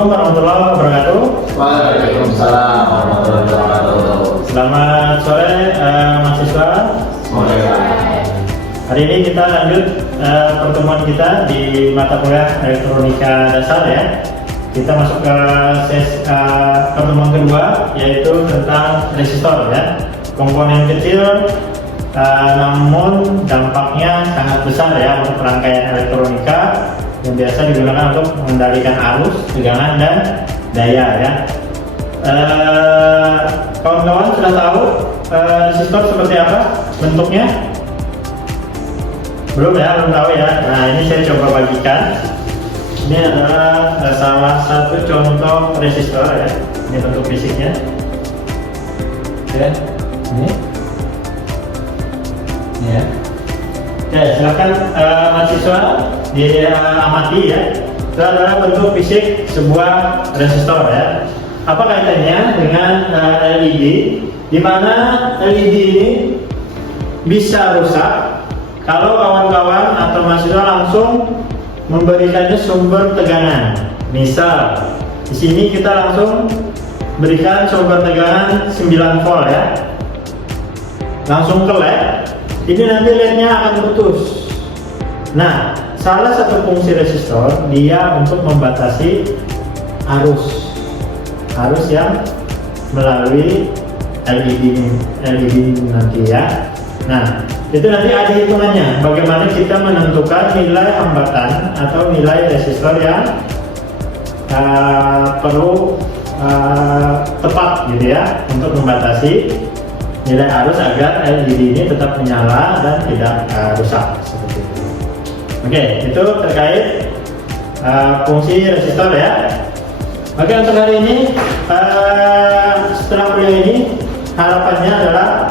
Assalamualaikum warahmatullahi wabarakatuh. Waalaikumsalam warahmatullahi wabarakatuh. Selamat sore mahasiswa. Sore. Hari ini kita lanjut pertemuan kita di mata kuliah elektronika dasar ya. Kita masuk ke pertemuan kedua, yaitu tentang resistor ya. Komponen kecil namun dampaknya sangat besar ya untuk rangkaian elektronika yang biasa digunakan untuk mengendalikan arus, tegangan, dan daya ya. Kawan-kawan sudah tahu resistor seperti apa bentuknya? Belum ya, belum tahu ya. Nah, ini saya coba bagikan. Ini adalah salah satu contoh resistor ya. Ini bentuk fisiknya. Oke, ini. Ya. Oke, silakan mahasiswa diamati ya. Itu adalah bentuk fisik sebuah resistor ya. Apa kaitannya dengan LED? Di mana LED ini bisa rusak kalau kawan-kawan atau mahasiswa langsung memberikannya sumber tegangan. Misal, di sini kita langsung berikan sumber tegangan 9 volt ya. Langsung ke LED. Ini nanti LED-nya akan putus. Nah, salah satu fungsi resistor dia untuk membatasi arus yang melalui LED nanti ya. Nah, itu nanti ada hitungannya bagaimana kita menentukan nilai hambatan atau nilai resistor yang perlu tepat gitu ya untuk membatasi nilai arus agar LED ini tetap menyala dan tidak rusak seperti itu. Oke, itu terkait fungsi resistor ya. Oke, untuk hari ini setelah kuliah ini harapannya adalah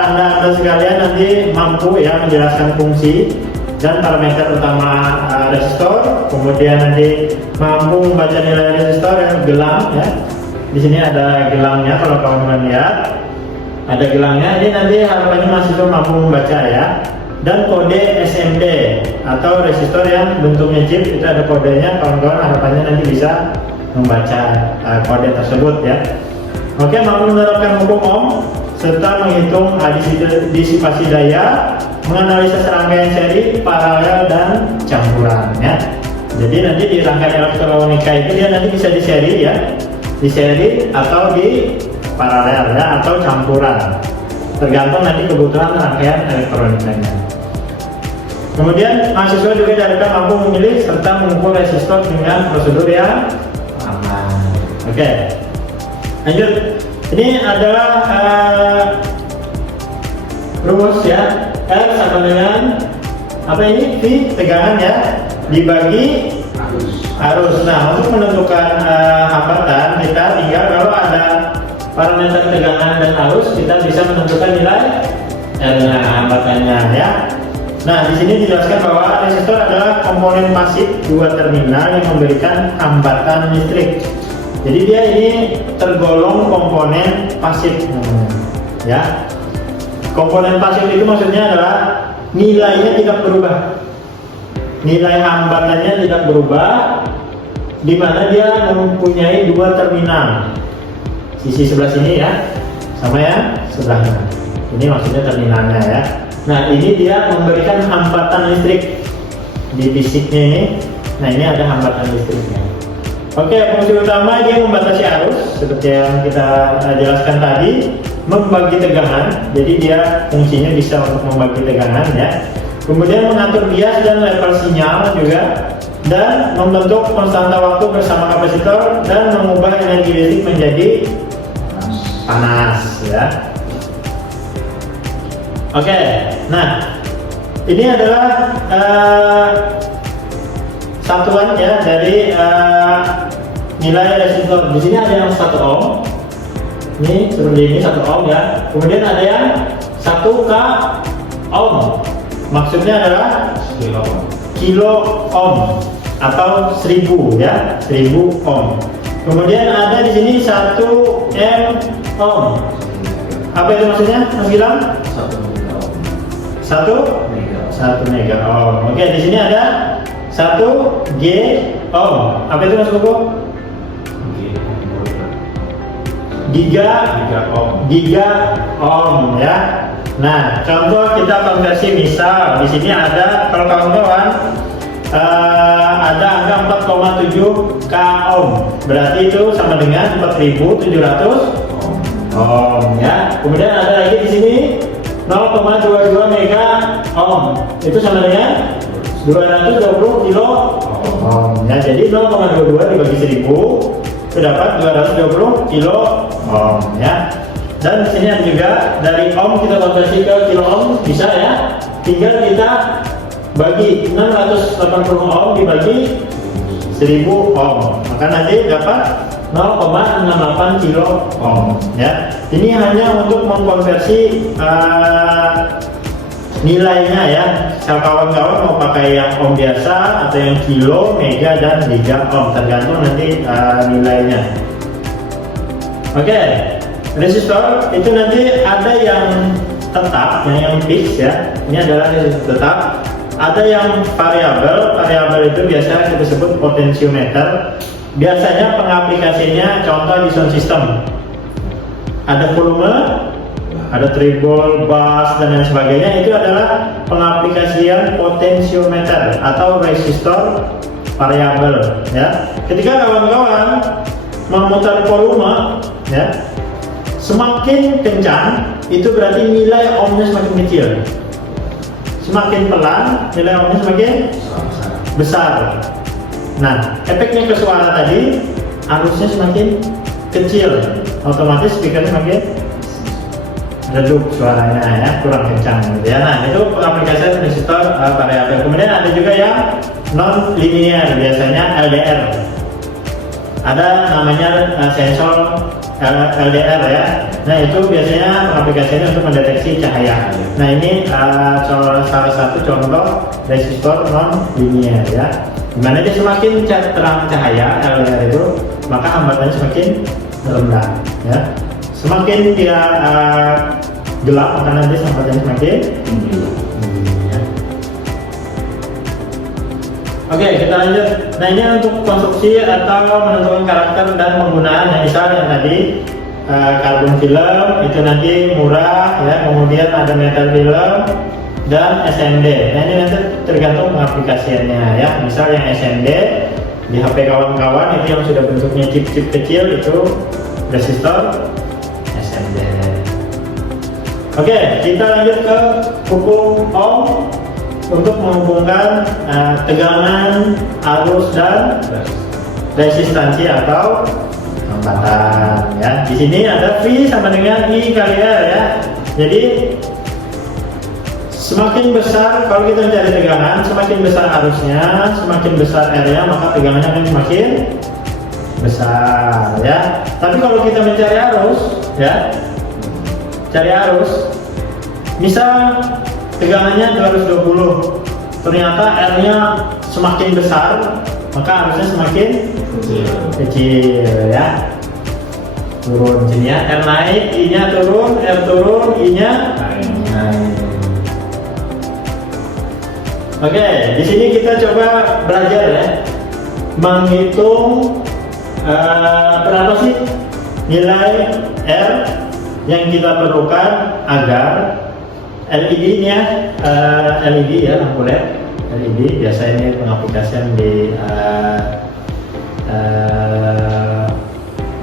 anda sekalian nanti mampu ya menjelaskan fungsi dan parameter utama resistor, kemudian nanti mampu membaca nilai resistor yang gelang ya. Di sini ada gelangnya kalau kawan-kawan lihat. Ada gelangnya, ini nanti harapannya mahasiswa mampu membaca ya. Dan kode SMD atau resistor yang bentuknya chip itu ada kodenya, kawan-kawan harapannya nanti bisa membaca kode tersebut ya. Oke, mampu menerapkan hukum Ohm serta menghitung disipasi daya, menganalisa serangkaian seri, paralel, dan campuran ya. Jadi nanti di rangkaian elektronika itu dia nanti bisa di seri ya, di seri atau di paralel ya, atau campuran, tergantung nanti kebutuhan rangkaian elektronikanya. Kemudian mahasiswa juga diharapkan mampu memilih serta mengukur resistor dengan prosedur yang aman. Oke, lanjut. Ini adalah rumus ya. R sama dengan apa ini? V tegangan ya, dibagi arus. Nah, untuk menentukan hambatan kita tinggal kalau ada parameter tegangan dan arus kita bisa menentukan nilai R-nya, hambatannya ya. Nah, di sini dijelaskan bahwa resistor adalah komponen pasif dua terminal yang memberikan hambatan listrik. Jadi dia ini tergolong komponen pasif ya. Komponen pasif itu maksudnya adalah nilainya tidak berubah. Nilai hambatannya tidak berubah, di mana dia mempunyai dua terminal. Sisi sebelah sini ya, sama yang sebelahnya. Ini maksudnya terminalnya ya. Nah, ini dia memberikan hambatan listrik di fisiknya ini. Nah, ini ada hambatan listriknya. Oke, fungsi utama dia membatasi arus seperti yang kita jelaskan tadi, membagi tegangan. Jadi dia fungsinya bisa untuk membagi tegangan ya. Kemudian mengatur bias dan level sinyal juga, dan membentuk konstanta waktu bersama kapasitor dan mengubah energi listrik menjadi panas ya. Oke, nah ini adalah satuan ya dari nilai resistor. Di sini ada yang 1 ohm. Ini seperti ini 1 ohm ya. Kemudian ada yang 1 k ohm. Maksudnya adalah kilo ohm atau 1000 ya, 1000 ohm. Kemudian ada di sini 1 m ohm. Apa itu maksudnya? Mas Gilang? 1 mega ohm. Oke, di sini ada 1 G ohm. Apa itu Mas Kuku? giga ohm ya. Nah, contoh kita konversi, misal di sini ada, kalau kawan-kawan ada angka 4,7 k ohm, berarti itu sama dengan 4.700 ohm ya. Kemudian ada lagi di sini 0,22 mega ohm, itu sama dengan 220 kilo ohm ya. Jadi 0,22 dibagi 1000 itu dapat 220 kilo ohm ya. Dan di sini ada juga dari ohm kita konversi ke kilo ohm, bisa ya. Tinggal kita bagi 680 ohm dibagi 1000 ohm, maka nanti dapat 0,68 kilo ohm ya. Ini hanya untuk mengkonversi nilainya ya. Kawan-kawan mau pakai yang ohm biasa atau yang kilo, mega, dan giga ohm, tergantung nanti nilainya. Oke. Resistor itu nanti ada yang tetap, yang fix ya. Ini adalah resistor tetap. Ada yang variabel. Variabel itu biasa kita sebut potensiometer. Biasanya pengaplikasinya contoh di sound system. Ada volume, ada treble, bass, dan lain sebagainya. Itu adalah pengaplikasian potensiometer atau resistor variabel ya. Ketika kawan-kawan memutar volume ya, semakin kencang itu berarti nilai ohmnya semakin kecil. Semakin pelan nilai ohmnya semakin besar. Nah, efeknya ke suara tadi, arusnya semakin kecil, otomatis speakernya semakin redup suaranya ya, kurang kencang gitu ya. Nah, itu pengaplikasian resistor variabel. Kemudian ada juga yang non linear, biasanya LDR. Ada namanya sensor LDR ya. Nah, itu biasanya pengaplikasiannya untuk mendeteksi cahaya. Nah, ini salah satu contoh resistor non linear ya. Dimana dia semakin terang cahaya LDR itu, maka hambatannya semakin rendah ya. Semakin dia gelap, maka nanti hambatannya semakin tinggi ya. Oke, kita lanjut. Nah, ini untuk konstruksi atau menentukan karakter dan penggunaan. Nah, misalnya yang tadi karbon film itu nanti murah ya, kemudian ada metal film dan SMD. Nah, ini nanti tergantung pengaplikasiannya ya. Misal yang SMD di HP kawan-kawan itu yang sudah bentuknya chip-chip kecil, itu resistor SMD. Oke, kita lanjut ke hukum Ohm untuk menghubungkan tegangan, arus, dan resistansi atau hambatan ya. Di sini ada V sama dengan I kali R ya. Jadi semakin besar, kalau kita mencari tegangan, semakin besar arusnya, semakin besar R-nya, maka tegangannya akan semakin besar ya. Tapi kalau kita mencari arus ya, cari arus, misal tegangannya 220, ternyata R-nya semakin besar, maka arusnya semakin kecil ya. Turun sini ya, R naik, I-nya turun, R turun, I-nya naik. Oke, di sini kita coba belajar ya, menghitung berapa sih nilai R yang kita perlukan agar LED-nya, LED ya, lampu LED, LED biasa ini pengaplikasian di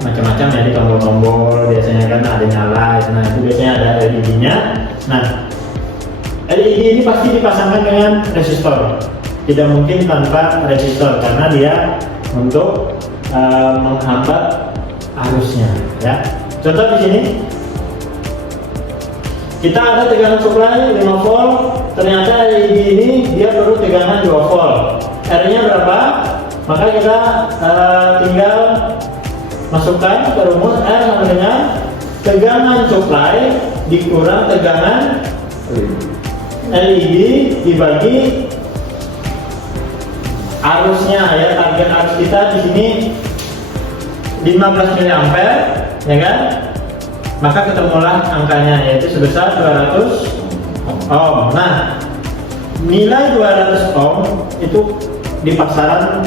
macam-macam ya, di tombol-tombol biasanya kan ada nyala, nah itu biasanya ada LED-nya. Nah, LED ini pasti dipasangkan dengan resistor, tidak mungkin tanpa resistor karena dia untuk menghambat arusnya ya. Contoh di sini kita ada tegangan supply 5 volt, ternyata LED ini dia perlu tegangan 2 volt. R-nya berapa? Maka kita tinggal masukkan ke rumus R sama dengan tegangan supply dikurang tegangan LED dibagi arusnya ya. Target arus kita di sini 15 mA ya kan, maka ketemulah angkanya yaitu sebesar 200 ohm. Nah, nilai 200 ohm itu di pasaran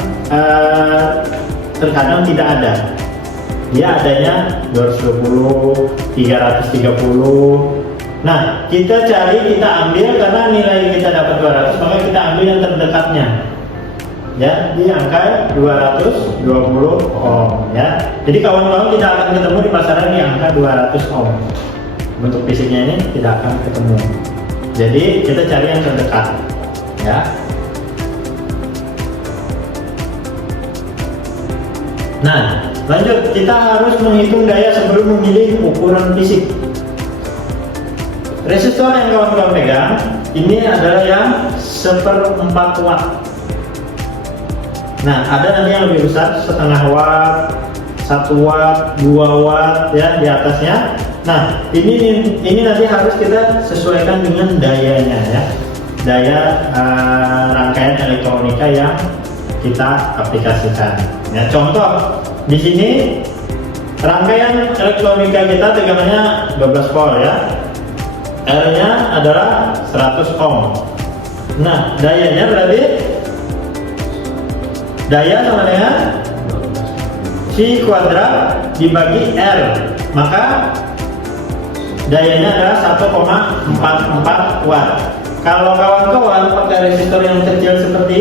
terkadang tidak ada dia adanya 220, 330. Nah, kita ambil karena nilai kita dapat 200, maka kita ambil yang terdekatnya. Ya, di angka 220 ohm ya. Jadi kawan-kawan tidak akan ketemu di pasaran di angka 200 ohm. Bentuk fisiknya ini tidak akan ketemu. Jadi kita cari yang terdekat ya. Nah, lanjut, kita harus menghitung daya sebelum memilih ukuran fisik. Resistor yang kawan-kawan pegang ini adalah yang 1/4 watt. Nah, ada nanti yang lebih besar, 1/2 watt, 1 watt, 2 watt ya di atasnya. Nah, ini nanti harus kita sesuaikan dengan dayanya ya. Daya rangkaian elektronika yang kita aplikasikan. Ya, contoh di sini rangkaian elektronika kita tegangannya 12 volt ya. R-nya adalah 100 ohm. Nah, dayanya berarti daya sama dengan C kuadrat dibagi R, maka dayanya adalah 1,44 watt. Kalau kawan-kawan pakai resistor yang kecil seperti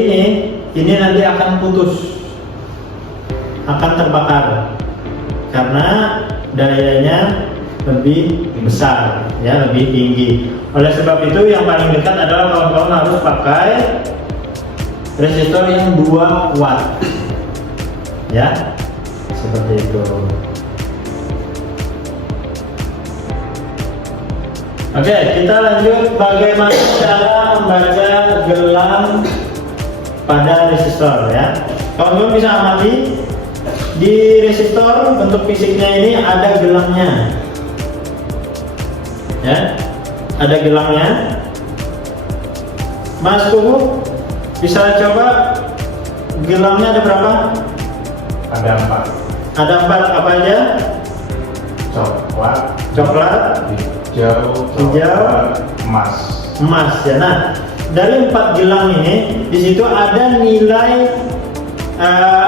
ini nanti akan putus, akan terbakar karena dayanya lebih besar ya, lebih tinggi. Oleh sebab itu yang paling dekat adalah kawan-kawan harus pakai resistor yang 2 watt ya, seperti itu. Oke, kita lanjut bagaimana cara membaca gelang pada resistor ya. Kawan-kawan bisa amati di resistor bentuk fisiknya ini ada gelangnya ya, ada gelangnya. Mas Kuku bisa coba gelangnya ada berapa? Ada 4. Ada 4, apa aja? Coklat, hijau, emas. Ya. Nah, dari 4 gelang ini di situ ada nilai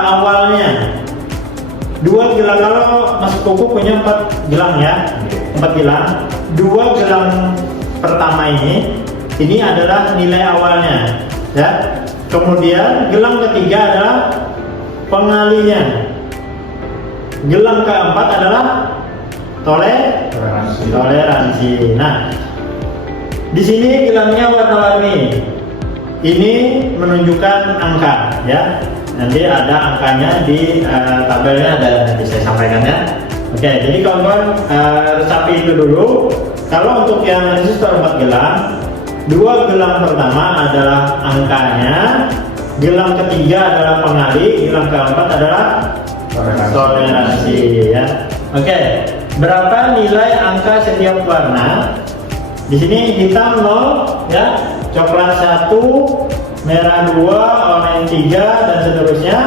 awalnya. 2 gelang, kalau Mas Kuku punya 4 gelang ya, 4 gelang. 2 gelang pertama ini adalah nilai awalnya ya. Kemudian gelang ketiga adalah pengalinya. Gelang keempat adalah toleransi. Nah, di sini gelangnya warna-warni. Ini menunjukkan angka ya. Nanti ada angkanya di tabelnya, ada nanti saya sampaikan ya. Oke, jadi kawan-kawan resapi itu dulu. Kalau untuk yang resistor 4 gelang, 2 gelang pertama adalah angkanya, gelang ketiga adalah pengali, gelang keempat adalah toleransi ya. Oke, berapa nilai angka setiap warna? Di sini hitam 0 ya, coklat 1, merah 2, oranye 3 dan seterusnya.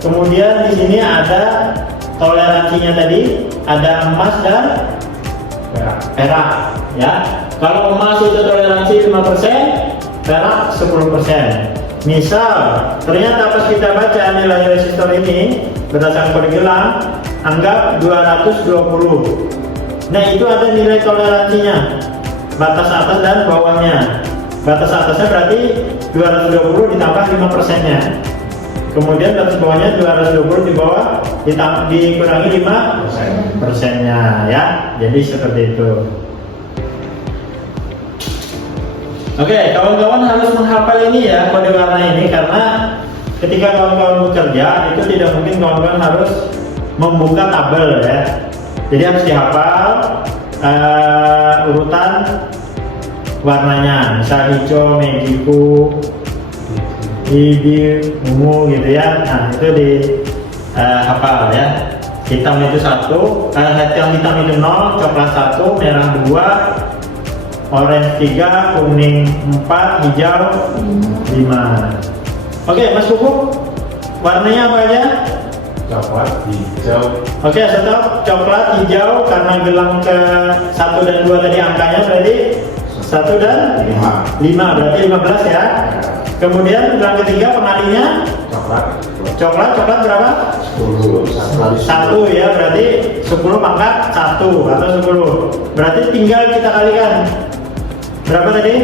Kemudian di sini ada toleransinya tadi, ada emas dan perak ya. Kalau emas itu toleransi 5%, perak 10%. Misal ternyata pas kita baca nilai resistor ini berdasarkan kode gelang, anggap 220. Nah, itu ada nilai toleransinya, batas atas dan bawahnya. Batas atasnya berarti 220 ditambah 5%-nya. Kemudian batas bawahnya 220 di bawah dikurangi 5%-nya ya. Jadi seperti itu. Oke, kawan-kawan harus menghafal ini ya, kode warna ini, karena ketika kawan-kawan bekerja itu tidak mungkin kawan-kawan harus membuka tabel ya. Jadi harus dihafal urutan warnanya, misal hijau, megiku, biru, ungu gitu ya. Nah, itu dihafal ya. Hitam itu 1, yang hitam itu 0, coklat 1, merah 2, orange 3, kuning 4, hijau 5. Oke, Mas Kuku, warnanya apa aja? Coklat, hijau. Oke, stop. Coklat, hijau, karena gelang ke 1 dan 2 tadi angkanya berarti 1 dan 5 berarti 15 ya. Kemudian gelang ketiga pengalinya Coklat coklat berapa? 1 ya, berarti 10 pangkat 1 atau 10. Berarti tinggal kita kalikan. Berapa tadi?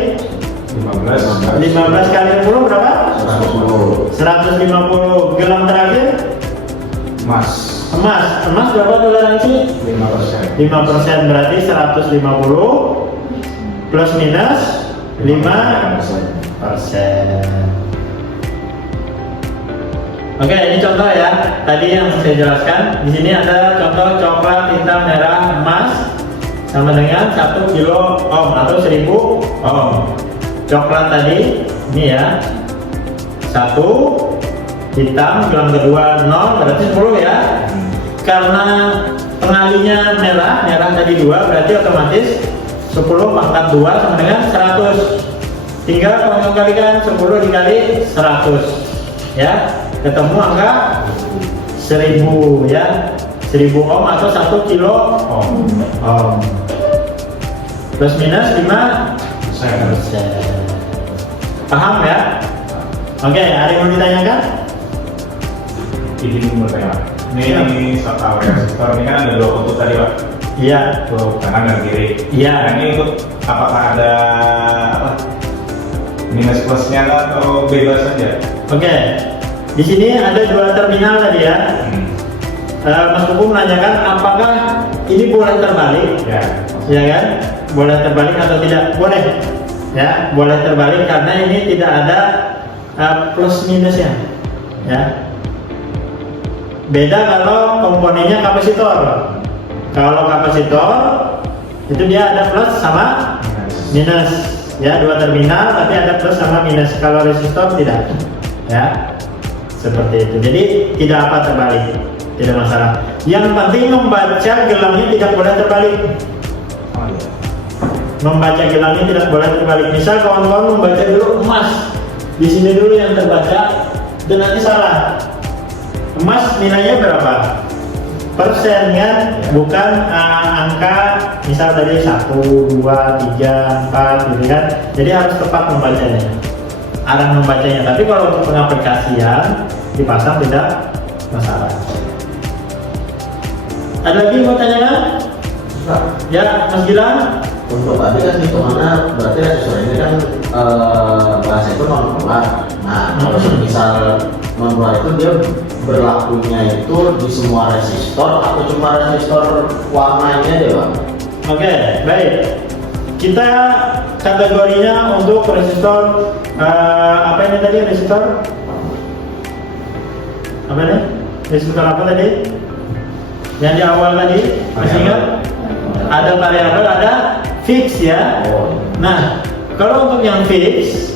15. 15 kali 10 berapa? 150. Gelang terakhir Emas. emas berapa toleransi? 5%. 5%, berarti 150 plus minus 5%. Oke, ini contoh ya. Tadi yang saya jelaskan. Di sini ada contoh coklat hitam merah emas sama dengan 1 kilo ohm atau 1000 ohm. Coklat tadi ini ya, 1 hitam, gelang kedua 0, berarti 10 ya. Karena pengalinya merah tadi 2, berarti otomatis 10 pangkat 2 sama dengan 100. Tinggal kalau mengkalikan 10 dikali 100 ya, ketemu angka 1000 ya, 1000 ohm atau 1 kilo ohm. Plus minus 5%. Paham ya? Oke, ada yang mau ditanyakan? Ini bertanya. Ini soal resistor ini kan ada 2 kutub tadi Pak. Iya. Untuk kanan dan kiri. Iya. Nah, ini untuk apakah ada apa? Minus plusnya atau bebas saja? Oke. Di sini ada 2 terminal tadi ya. Mas Kuku menanyakan apakah ini boleh terbalik? Ya. Ya kan? Boleh terbalik atau tidak? Boleh. Ya, boleh terbalik karena ini tidak ada plus minusnya. Ya. Beda kalau komponennya kapasitor. Kalau kapasitor itu dia ada plus sama minus. Ya, 2 terminal tapi ada plus sama minus. Kalau resistor tidak. Ya. Seperti itu. Jadi tidak apa terbalik. Tidak masalah. Yang penting membaca gelangnya tidak boleh terbalik. Membaca gelangnya tidak boleh terbalik. Misal kawan-kawan membaca dulu emas, di sini dulu yang terbaca, dan nanti salah. Emas nilainya berapa? Persen kan, bukan angka. Misal tadi 1, 2, 3, 4 gitu kan. Jadi harus tepat membacanya, arah membacanya. Tapi kalau untuk pengaplikasian dipasang tidak masalah. Ada lagi mau tanyakan? Ya, Mas Gilang. Untuk tadi kan hitungannya berarti resistor ini kan bahasa itu non polar. Nah, kalau misal non polar itu dia berlakunya itu di semua resistor atau cuma resistor warnanya aja Pak? Oke, baik. Kita kategorinya untuk resistor apa ini tadi resistor? Apa ini? Resistor apa tadi? Yang di awal tadi, masih ingat? Ada variabel, ada fix ya. Nah, kalau untuk yang fix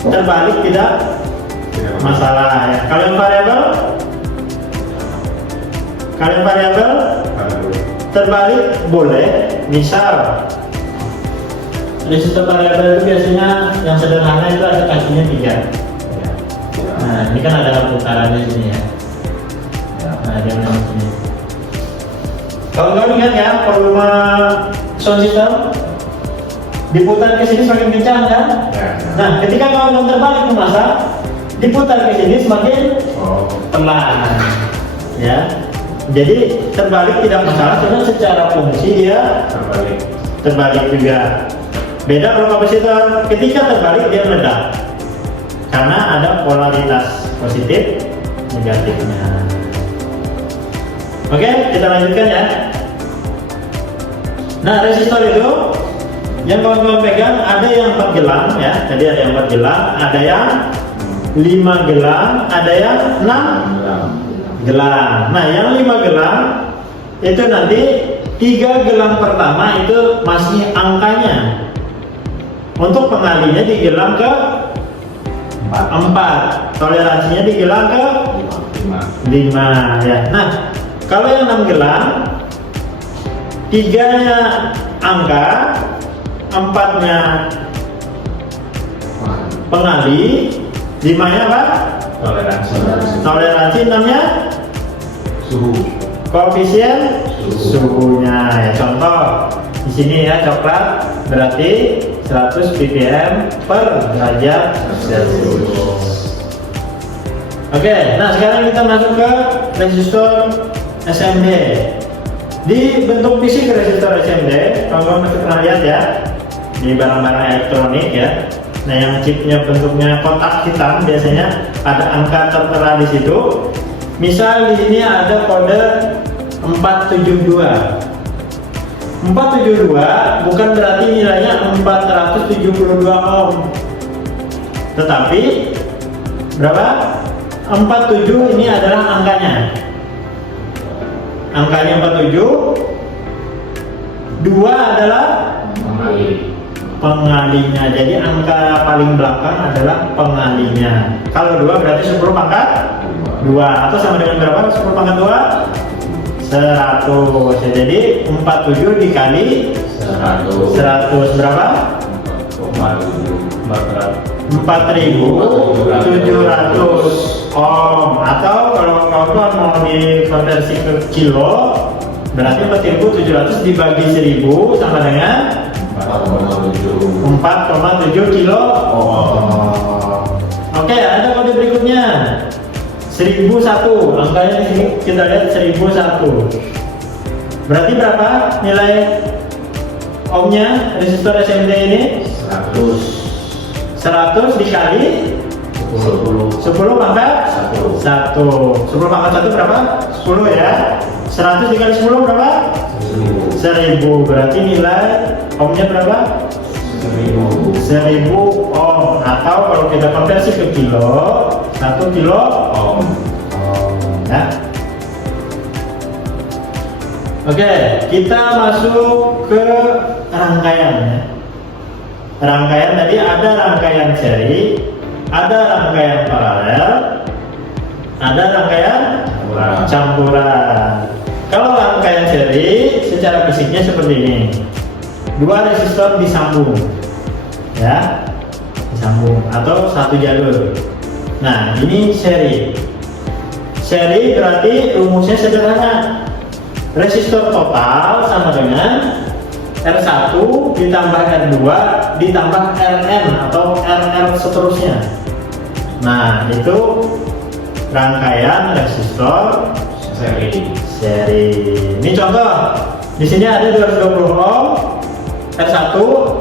terbalik tidak masalah ya. Kalau yang variabel terbalik boleh. Misal resistor variabel itu biasanya yang sederhana itu ada kakinya 3. Nah, ini kan ada putarannya di sini ya. Nah, dia di sini. Kalau kalian ingat ya, volume sound system diputar ke sini semakin kencang kan? Nah, ketika kawan terbalik memasang, diputar ke sini semakin pelan. Ya. Jadi terbalik tidak masalah, karena secara fungsi dia terbalik juga. Beda kalau kapasitor, ketika terbalik dia meledak karena ada polaritas positif negatifnya. Oke, kita lanjutkan ya. Nah, resistor itu yang kawan-kawan pegang ada yang 4 gelang ya. Jadi ada yang 4 gelang, ada yang 5 gelang, ada yang 6 gelang. Nah, yang 5 gelang itu nanti 3 gelang pertama itu masih angkanya. Untuk pengalinya di gelang ke 4, toleransinya di gelang ke 5 ya. Nah, kalau yang 6 gelang, 3-nya angka, 4-nya pengali, 5-nya apa? Toleransi, 6-nya suhu. Koefisien suhunya ya. Contoh di sini ya, coklat berarti 100 ppm per derajat Celcius. Oke, nah sekarang kita masuk ke resistor SMD. Di bentuk fisik resistor SMD, kalau masih pernah lihat ya, di barang-barang elektronik ya. Nah, yang chipnya bentuknya kotak hitam biasanya ada angka tertera di situ. Misal di sini ada kode 472. 472 bukan berarti nilainya 472 ohm. Tetapi berapa? 47 ini adalah angkanya. Angkanya 47. 2 adalah pengalinya. Jadi angka paling belakang adalah pengalinya. Kalau 2 berarti 10 pangkat 2 atau sama dengan berapa? 10 pangkat 2 100. Jadi 47 dikali 100 berapa? 4.700 ohm. Atau kalau kawan mau dikonversi ke kilo, berarti 4.700 dibagi 1000 sama dengan 4,7 kilo ohm. Oke, ada kode berikutnya 1001. Angkanya di sini kita lihat 1001. Berarti berapa nilai ohmnya resistor SMD ini? 100 dikali 10 pangkat 1. 10 pangkat 1 berapa? 10 ya. 100 dikali 10 berapa? 1000. Berarti nilai ohmnya berapa? 1000 ohm. Atau kalau kita konversi ke kilo, 1 kilo ohm ya. Oke, kita masuk ke rangkaian ya. Rangkaian tadi ada rangkaian seri, ada rangkaian paralel, ada rangkaian campuran. Kalau rangkaian seri secara fisiknya seperti ini. 2 resistor disambung. Ya. Disambung atau satu jalur. Nah, ini seri. Seri berarti rumusnya sederhana. Resistor total sama dengan R1 ditambah R2 ditambah Rn atau Rr seterusnya. Nah, itu rangkaian resistor seri. Ini contoh. Di sini ada 220 ohm, R1,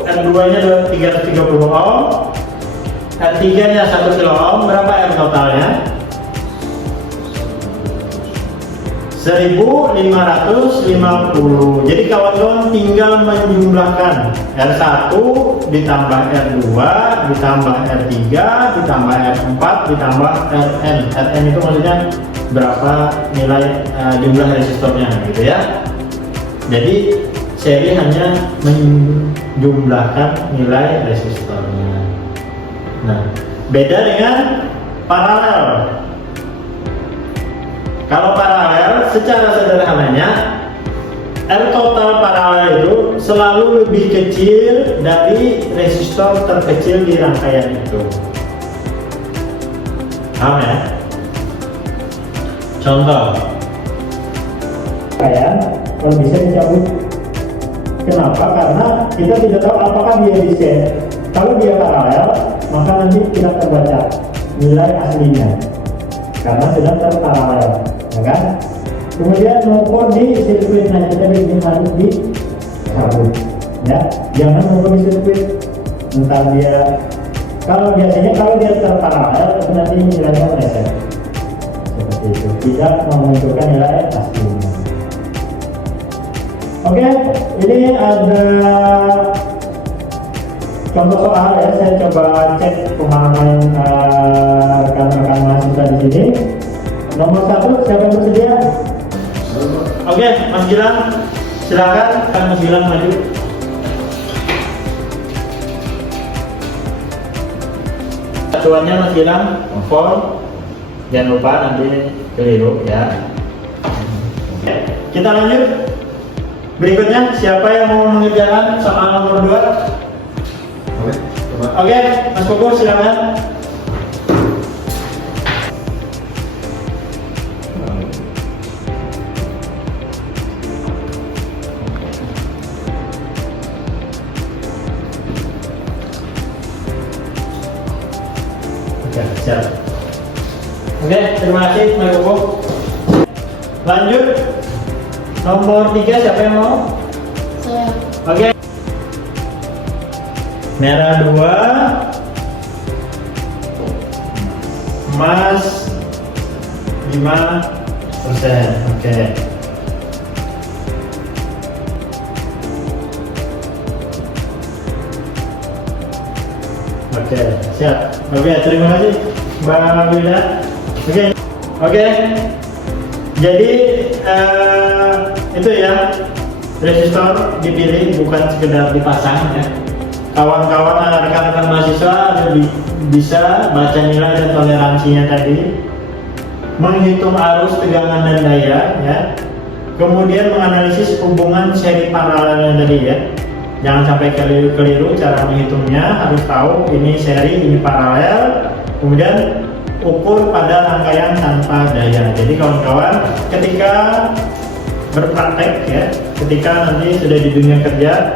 R2-nya 330 ohm, R3-nya 1 kilo ohm. Berapa R totalnya? 1550. Jadi kawan-kawan tinggal menjumlahkan R1 ditambah R2 ditambah R3 ditambah R4 ditambah Rn. Rn itu maksudnya berapa nilai jumlah resistornya gitu ya. Jadi seri hanya menjumlahkan nilai resistornya. Nah, beda dengan paralel. Kalau paralel secara sederhananya R total paralel itu selalu lebih kecil dari resistor terkecil di rangkaian itu. Paham ya? Contoh rangkaian kalau bisa dicabut. Kenapa? Karena kita tidak tahu apakah dia bisa. Kalau dia paralel, maka nanti tidak terbaca nilai aslinya karena sudah terparalel, ya kan? Kemudian nomor di sirkuitnya kita bikin harus dicabut, ya. Jangan nomor di sirkuit, entah dia. Kalau biasanya kalau dia terparalel, itu nanti nilainya meleset. Seperti itu, tidak menunjukkan nilai aslinya. Oke, ini ada contoh soal ya. Saya coba cek pemahaman rekan-rekan mahasiswa di sini. Nomor 1, siapa yang bersedia? Oke, Mas Gilang, silakan. Kan Mas Gilang maju. Satuannya Mas Gilang, form. Jangan lupa nanti keliru ya. Oke, kita lanjut. Berikutnya, siapa yang mau mengerjakan soal nomor 2? Oke, Mas Koko silakan. Oke, siap. Oke, kasih Mas Bobo. Lanjut. Nomor 3 siapa yang mau? Saya. Oke. Merah 2. Emas 5%. Oke. Oke, siap. Oke, terima kasih Mbak Wilda. Oke. Jadi itu ya, resistor dipilih bukan sekedar dipasang ya. Kawan-kawan rekan-rekan mahasiswa bisa baca nilai dan toleransinya tadi, menghitung arus, tegangan dan daya ya. Kemudian menganalisis hubungan seri paralelnya tadi ya. Jangan sampai keliru cara menghitungnya, harus tahu ini seri, ini paralel. Kemudian ukur pada rangkaian tanpa daya. Jadi kawan-kawan ketika berpraktek ya, ketika nanti sudah di dunia kerja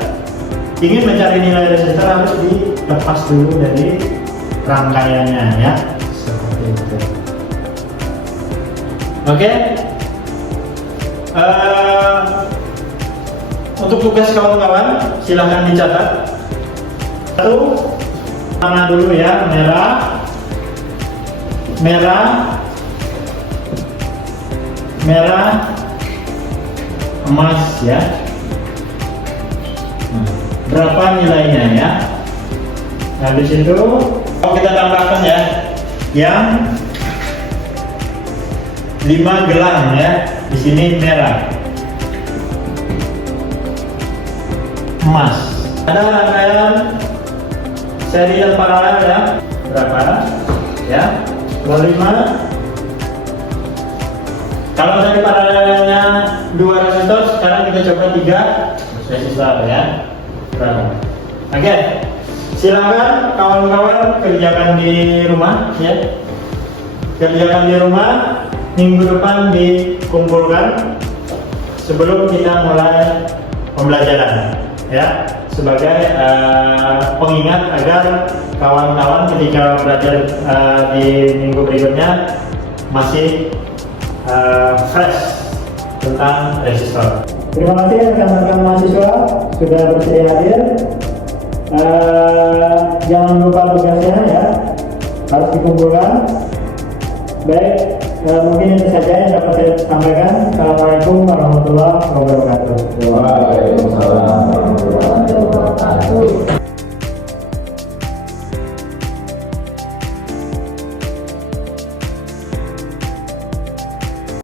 ingin mencari nilai resistor harus dilepas dulu dari rangkaiannya ya, seperti itu. Oke. Untuk tugas kawan-kawan silahkan dicatat. Satu, mana dulu ya, merah, emas ya. Berapa nilainya ya? Habis itu kita tambahkan ya, yang 5 gelang ya. Di sini merah, emas. Ada rangkaian seri dan paralel ya. Berapa? Ya, 25. Kalau dari paralelnya 2 resistor, sekarang kita coba 3 resistor ya. Berapa? Oke. Silakan kawan-kawan kerjakan di rumah ya. Kerjakan di rumah, minggu depan dikumpulkan sebelum kita mulai pembelajaran ya, sebagai pengingat agar kawan-kawan ketika belajar di minggu berikutnya masih fresh tentang resistor. Terima kasih rekan-rekan mahasiswa sudah bersedia hadir. Jangan lupa tugasnya ya, harus dikumpulkan. Baik, mungkin itu saja yang dapat saya sampaikan. Assalamualaikum warahmatullahi wabarakatuh.